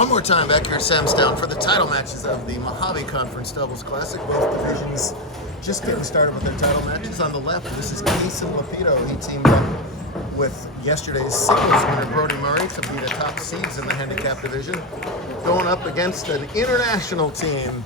One more time, back here at Sam's Town for the title matches of the Mojave Conference Doubles Classic. Both divisions just getting started with their title matches. On the left, this is Jason Lapido. He teamed up with yesterday's singles winner Brody Murray to be the top seeds in the handicap division. Going up against an international team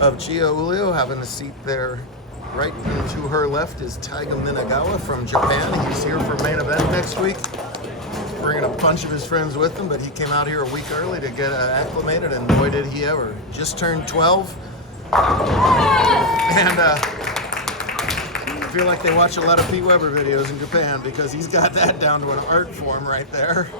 of Gia Ulio, having a seat there. Right to her left is Taiga Minagawa from Japan. He's here for main event next week. He's bringing a bunch of his friends with him, but he came out here a week early to get acclimated, and boy did he ever. Just turned 12. And I feel like they watch a lot of Pete Weber videos in Japan because he's got that down to an art form right there.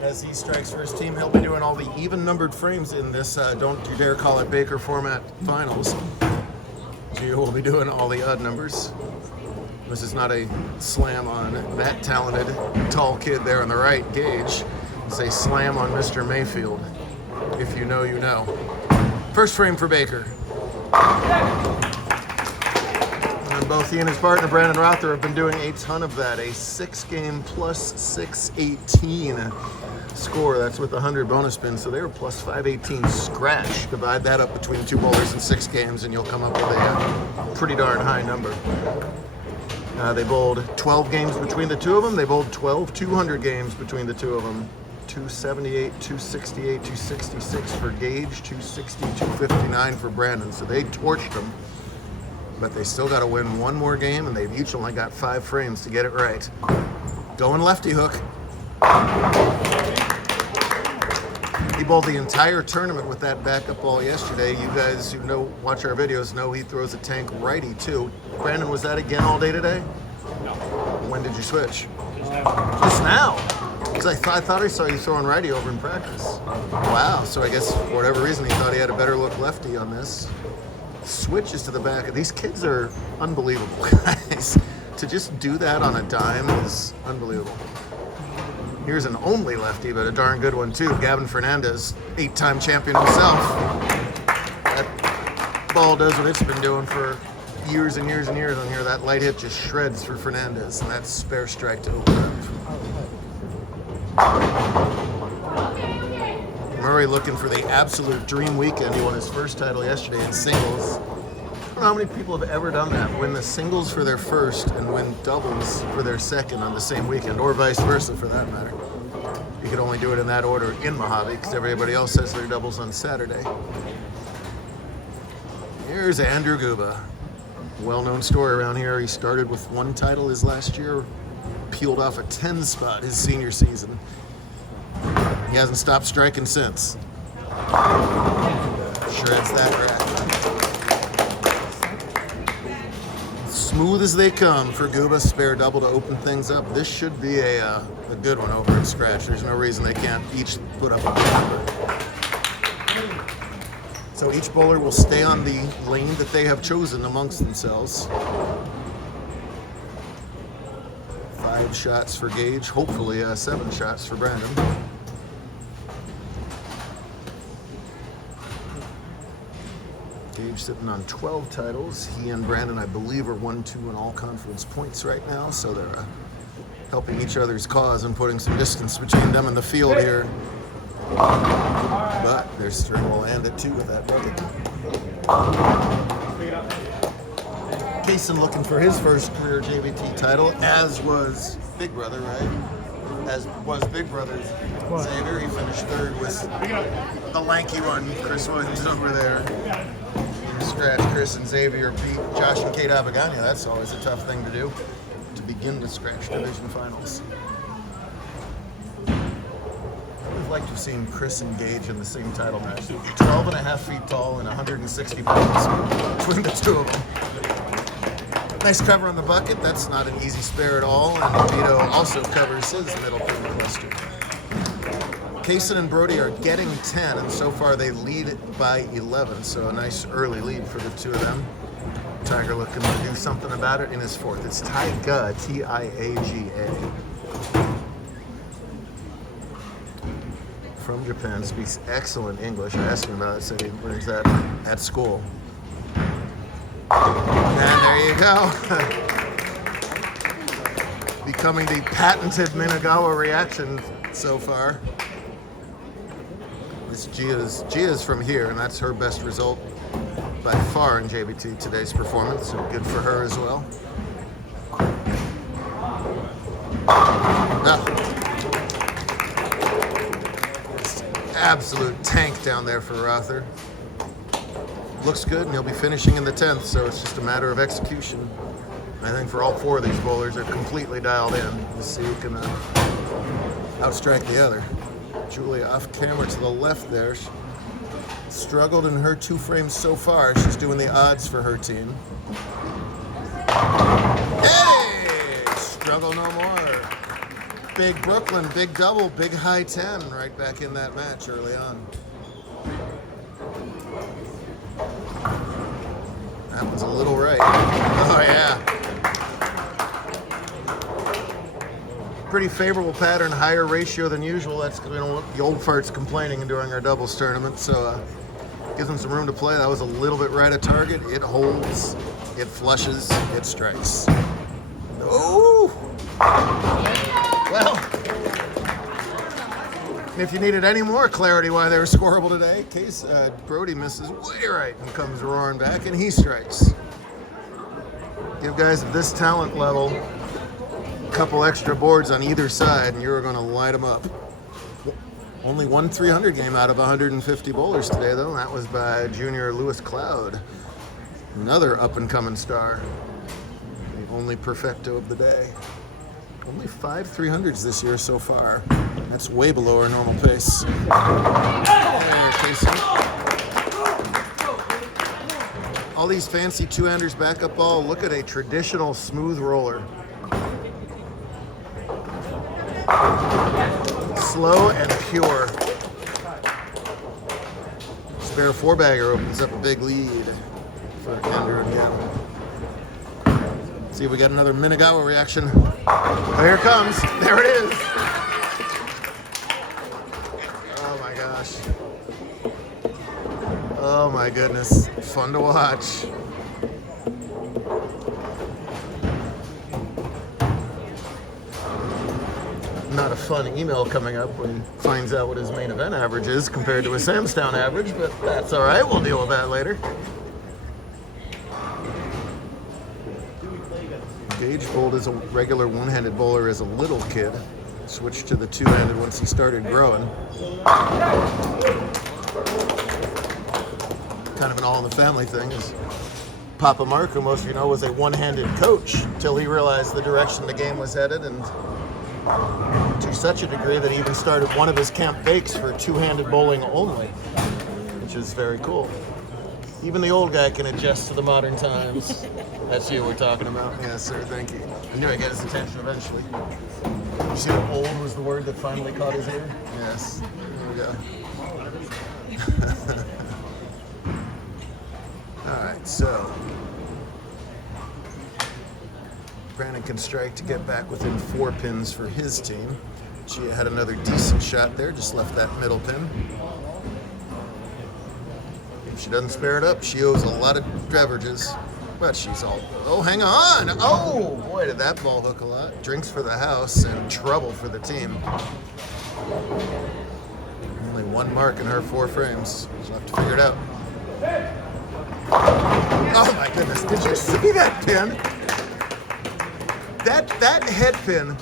As he strikes for his team, he'll be doing all the even-numbered frames in this Don't You Dare Call It Baker format finals. Gia will be doing all the odd numbers. This is not a slam on that talented, tall kid there on the right, Gage. It's a slam on Mr. Mayfield. If you know, you know. First frame for Baker. And both he and his partner, Brandon Rother, have been doing a ton of that. A 6-game plus 618 score. That's with 100 bonus spins. So they were plus 518 scratch. Divide that up between two bowlers in 6 games and you'll come up with a pretty darn high number. They bowled 12 games between the two of them. They bowled 12 200 games between the two of them. 278, 268, 266 for Gage, 260, 259 for Brandon. So they torched them. But they still got to win one more game, and they've each only got 5 frames to get it right. Going lefty hook. He bowled the entire tournament with that backup ball yesterday. You guys who watch our videos know he throws a tank righty too. Brandon, was that again all day today? No. When did you switch? Just now. Because I thought I saw you throwing righty over in practice. Wow, so I guess for whatever reason he thought he had a better look lefty on this. Switches to the back. These kids are unbelievable, guys. To just do that on a dime is unbelievable. Here's an only lefty, but a darn good one too. Gavin Fernandez, 8-time champion himself. That ball does what it's been doing for years and years and years on here. That light hit just shreds for Fernandez, and that's spare strike to open. Murray looking for the absolute dream weekend. He won his first title yesterday in singles. I don't know how many people have ever done that. Win the singles for their first and win doubles for their second on the same weekend, or vice versa for that matter. You could only do it in that order in Mojave because everybody else has their doubles on Saturday. Here's Andrew Guba. Well-known story around here. He started with 1 title his last year, peeled off a 10 spot his senior season. He hasn't stopped striking since. Shreds that rack. Smooth as they come for Guba, spare double to open things up. This should be a good one over at scratch. There's no reason they can't each put up a good number. So each bowler will stay on the lane that they have chosen amongst themselves. 5 shots for Gage, hopefully 7 shots for Brandon. Gage sitting on 12 titles. He and Brandon, I believe, are 1-2 in all conference points right now, so they're helping each other's cause and putting some distance between them and the field here. But their string will land at 2 with that bucket. Kaysen looking for his first career JBT title, as was Big Brother, right? As was Big Brother's Xavier. He finished 3rd with the lanky one, Chris Williams over there. Scratch Chris and Xavier beat Josh and Kate Abagania. That's always a tough thing to do, to begin the scratch division finals. I would have liked to have seen Chris and Gage in the same title match. 12.5 feet tall and 160 pounds between the two of them. Nice cover on the bucket. That's not an easy spare at all. And Vito also covers his middle finger cluster. Kaysen and Brody are getting 10, and so far they lead by 11. So a nice early lead for the two of them. Tiger looking to do something about it in his 4th. It's Taiga, T-I-A-G-A. From Japan, speaks excellent English. I asked him about it, said he learns that at school. And there you go. Becoming the patented Minagawa reaction so far. Gia's from here, and that's her best result by far in JBT today's performance, so good for her as well. Absolute tank down there for Rother. Looks good, and he'll be finishing in the 10th, so it's just a matter of execution. I think for all 4 of these bowlers, they're completely dialed in. We'll see who can outstrike the other. Julia off camera to the left there. She struggled in her 2 frames so far. She's doing the odds for her team. Hey! Struggle no more. Big Brooklyn, big double, big high 10 right back in that match early on. That was a little right. Oh, yeah. Pretty favorable pattern, higher ratio than usual. That's, you know, the old fart's complaining during our doubles tournament, so gives them some room to play. That was a little bit right at target. It holds, it flushes, it strikes. Oh! Well, if you needed any more clarity why they were scoreable today, Brody misses way right and comes roaring back, and he strikes. Give guys of this talent level a couple extra boards on either side, and you're going to light them up. Only one 300 game out of 150 bowlers today, though. That was by junior Lewis Cloud, another up-and-coming star, the only perfecto of the day. Only 5 300s this year so far. That's way below our normal pace. There, Casey. All these fancy two-handers backup ball. Look at a traditional smooth roller. Slow and pure. Spare 4-bagger opens up a big lead for Kendra again. See if we got another Minagawa reaction. Oh, here it comes. There it is. Oh my gosh. Oh my goodness. Fun to watch. Not a fun email coming up when he finds out what his main event average is compared to his Samstown average, but that's all right. We'll deal with that later. Gage bowled as a regular one-handed bowler as a little kid. Switched to the two-handed once he started growing. Kind of an all-in-the-family thing. Is Papa Mark, who most of you know, was a one-handed coach till he realized the direction the game was headed, and to such a degree that he even started one of his camp bakes for two-handed bowling only, which is very cool. Even the old guy can adjust to the modern times. That's you we're talking about. Yes, sir. Thank you. I knew I'd get his attention eventually. You see that old was the word that finally caught his ear? Yes. There we go. All right, so Brandon can strike to get back within 4 pins for his team. She had another decent shot there, just left that middle pin. If she doesn't spare it up, she owes a lot of beverages, but she's all, oh, hang on. Oh, boy, did that ball hook a lot. Drinks for the house and trouble for the team. Only 1 mark in her 4 frames. She'll have to figure it out. Oh my goodness, did you see that pin? That head pin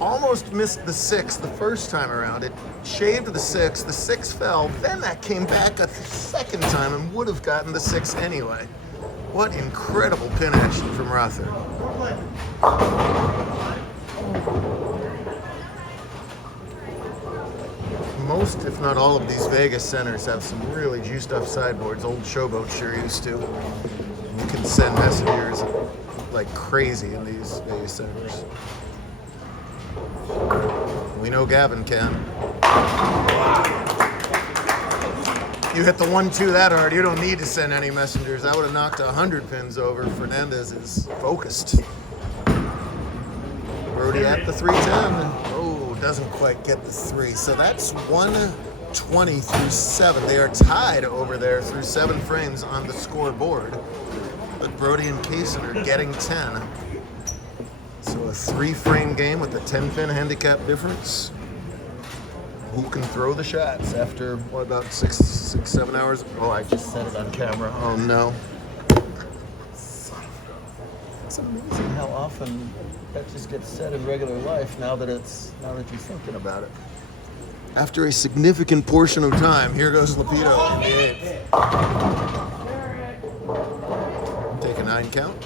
almost missed the 6 the first time around. It shaved the 6 fell, then that came back a second time and would have gotten the 6 anyway. What incredible pin action from Rother. Most, if not all, of these Vegas centers have some really juiced up sideboards, old showboats you're used to. You can send messengers like crazy in these Vegas centers. We know Gavin can. You hit the 1-2 that hard, you don't need to send any messengers. I would have knocked 100 pins over. Fernandez is focused. Brody at the 310. Oh, doesn't quite get the 3. So that's 120 through 7. They are tied over there through 7 frames on the scoreboard. But Brody and Kaysen are getting 10. So a 3-frame game with a 10-pin handicap difference. who can throw the shots after, what, about 7 hours? Oh, I just said it on camera. Oh, no. It's amazing how often that just gets said in regular life now that you're thinking about it. After a significant portion of time, here goes Lapito in the eighth. Take a 9 count.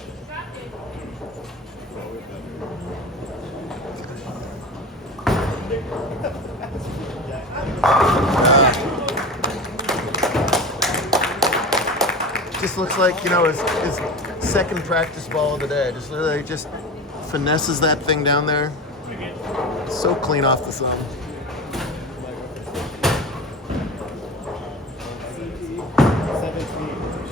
Just looks like, his second practice ball of the day. Just literally just finesses that thing down there. So clean off the thumb.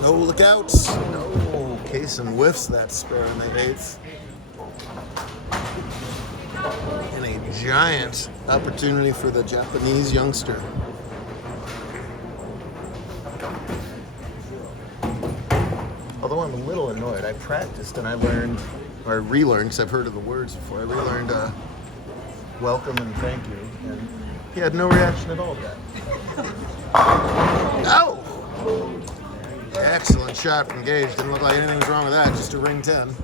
No, look out. No, Kaysen whiffs that spare in the eighth. And a giant opportunity for the Japanese youngster. Although I'm a little annoyed, I practiced and I learned, or relearned, because I've heard of the words before, I relearned welcome and thank you, and he had no reaction at all yet. Oh! Excellent shot from Gage. Didn't look like anything was wrong with that, just a ring 10.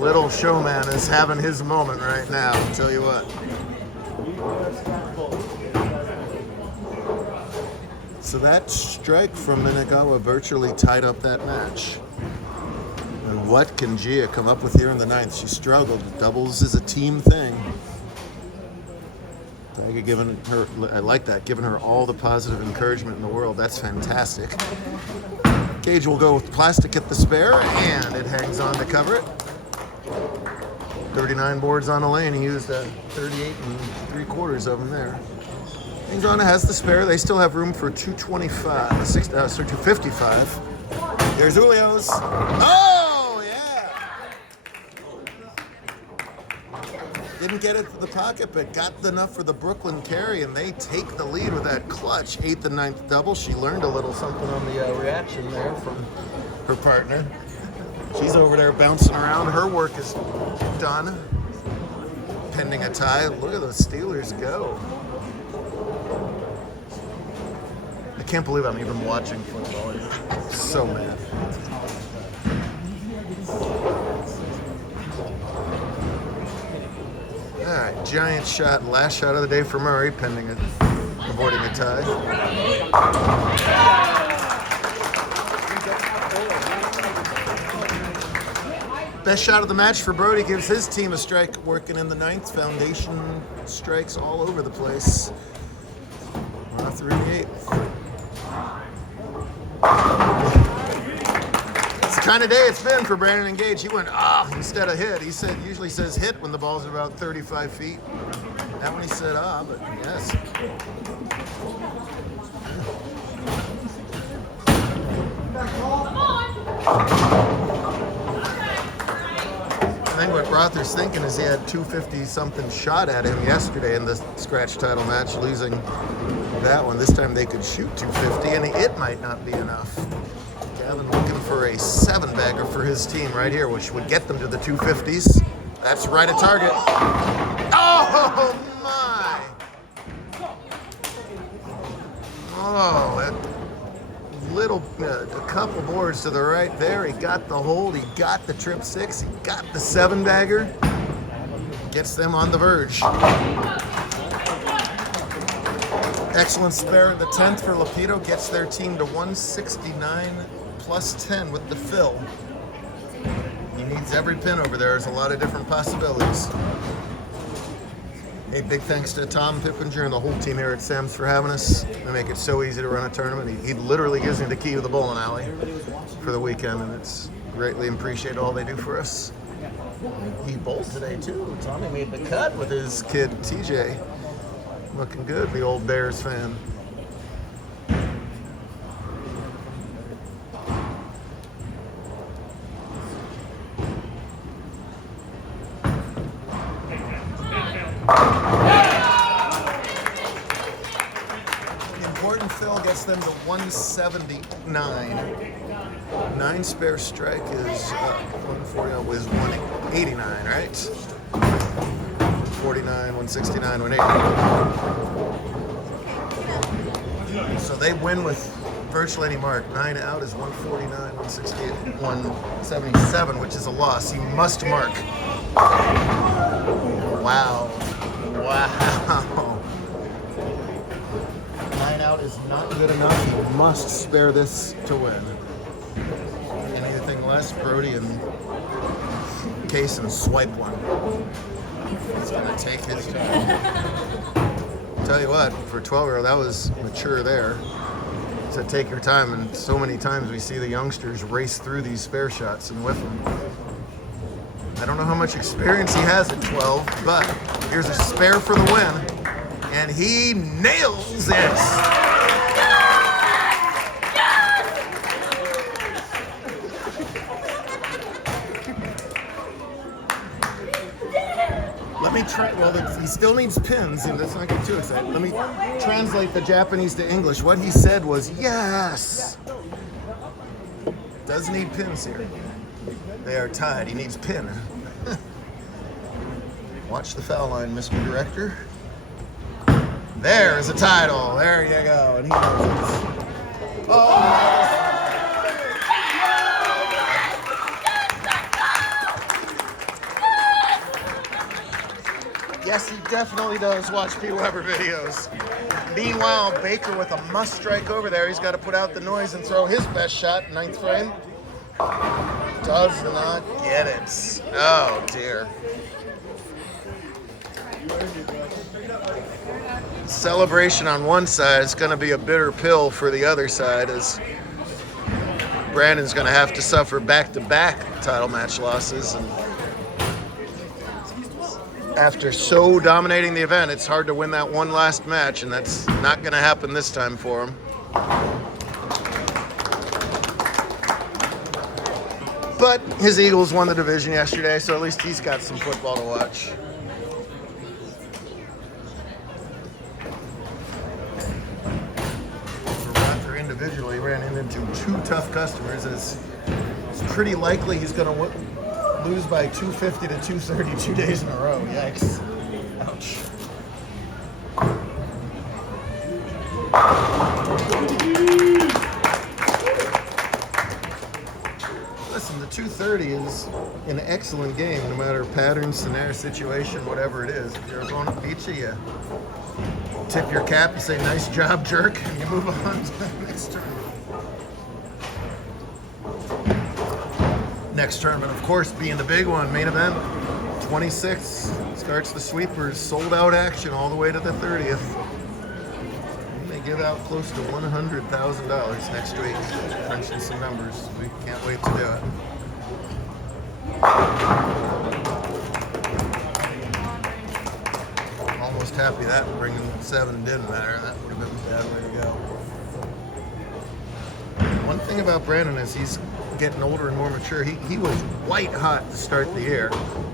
Little showman is having his moment right now, I'll tell you what. So that strike from Minagawa virtually tied up that match. And what can Gia come up with here in the ninth? She struggled. Doubles is a team thing. Tiger giving her, I like that, giving her all the positive encouragement in the world. That's fantastic. Gage will go with plastic at the spare, and it hangs on to cover it. 39 boards on the lane. He used 38 3/4 of them there. Hangs on, has the spare. They still have room for 225, 255. There's Julio's. Oh, yeah! Didn't get it to the pocket, but got enough for the Brooklyn carry, and they take the lead with that clutch 8th and 9th double. She learned a little something on the reaction there from her partner. She's over there bouncing around. Her work is done. Pending a tie. Look at those Steelers go. I can't believe I'm even watching football. I'm so mad. All right, giant shot. Last shot of the day for Murray, avoiding a tie. Best shot of the match for Brody, gives his team a strike working in the ninth. Foundation strikes all over the place. We're off through the eighth. It's the kind of day it's been for Brandon and Gage. He went instead of hit. He usually says hit when the ball's at about 35 feet. That one he said but yes. I think what Rother's thinking is he had 250-something shot at him yesterday in the scratch title match, losing that one. This time they could shoot 250, and it might not be enough. Gavin looking for a 7-bagger for his team right here, which would get them to the 250s. That's right at target. Oh, my! Oh, that a couple boards to the right there. He got the hold, he got the trip 6, he got the 7-bagger. Gets them on the verge. Excellent spare in the 10th for Lapito. Gets their team to 169 plus 10 with the fill. He needs every pin over there. There's a lot of different possibilities. Hey, big thanks to Tom Pippinger and the whole team here at Sam's for having us. They make it so easy to run a tournament. He literally gives me the key to the bowling alley for the weekend, and it's greatly appreciated all they do for us. He bowled today too. Tommy made the cut with his kid TJ. Looking good, the old Bears fan. them to 179. 9 spare strike is 140 was 189, right? 149, 169, 180. So they win with virtually any mark. 9 out is 149, 168, 177, which is a loss. He must mark. Wow. Wow. 9 out is not good enough. He must spare this to win. Anything less, Brody and Kaysen swipe one. He's gonna take his time. Tell you what, for a 12-year-old, that was mature there. To take your time, and so many times we see the youngsters race through these spare shots and whiff them. I don't know how much experience he has at 12, but here's a spare for the win, and he nails it. Let me try. Well, he still needs pins, and let's not get too excited. Let me translate the Japanese to English. What he said was, yes. Does need pins here. They are tied. He needs pin. Watch the foul line, Mr. Director. There's a title. There you go. And he knows. Oh! Yes, he definitely does watch P. Weber videos. Meanwhile, Baker with a must strike over there. He's got to put out the noise and throw his best shot, 9th frame. Does not get it. Oh, dear. Celebration on one side. It's going to be a bitter pill for the other side, as Brandon's going to have to suffer back-to-back title match losses. And after so dominating the event, it's hard to win that one last match, and that's not going to happen this time for him. But his Eagles won the division yesterday, so at least he's got some football to watch. For Roger individually, ran into 2 tough customers. It's pretty likely he's going to lose by 250 to 230 2 days in a row. Yikes. Ouch. Listen, the 230 is an excellent game, no matter pattern, scenario, situation, whatever it is. If your opponent beats you, you tip your cap, you say, nice job, jerk, and you move on to the next tournament. Next tournament, of course, being the big one, main event, 26, starts the sweepers, sold out action all the way to the 30th. We may give out close to $100,000 next week, crunching some numbers. We can't wait to do it. Almost happy that bringing 7 didn't matter. That would have been a bad way to go. One thing about Brandon is he's getting older and more mature. He was white hot to start the year,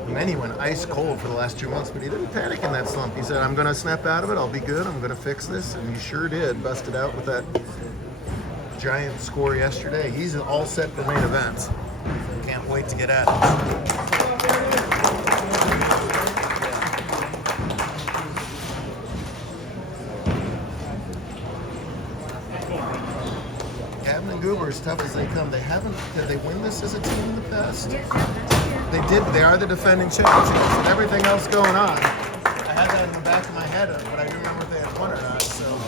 and then he went ice cold for the last 2 months, but he didn't panic in that slump. He said, I'm going to snap out of it, I'll be good, I'm going to fix this, and he sure did. Busted out with that giant score yesterday. He's all set for main events. Can't wait to get at it. Goober, as tough as they come, did they win this as a team in the past? They did. They are the defending champions, and everything else going on. I had that in the back of my head, but I didn't remember if they had won or not. So,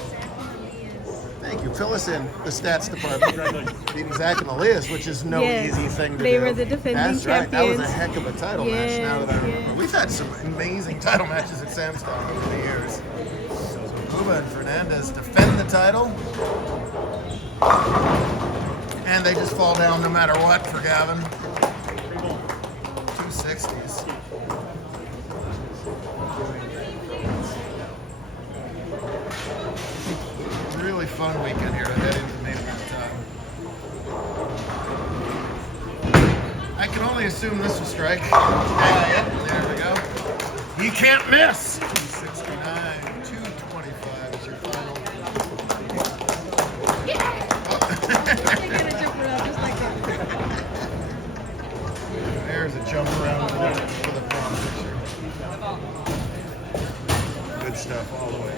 thank you. Fill us in, the stats department. Beating Zach and Elias, which is no easy thing to do. They were the defending champions. That's right. That was a heck of a title match. Now that I remember, we've had some amazing title matches at Samstown over the years. So Buba and Fernandez defend the title. And they just fall down no matter what for Gavin. 260s. Really fun weekend here to head into main event time. I can only assume this will strike. Yep, there we go. You can't miss. 269, 225 is your final. a jump around for the prom picture. Good stuff all the way.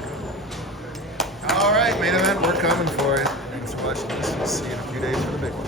All right, main event, we're coming for you. Thanks for watching this. We'll see you in a few days for the big one.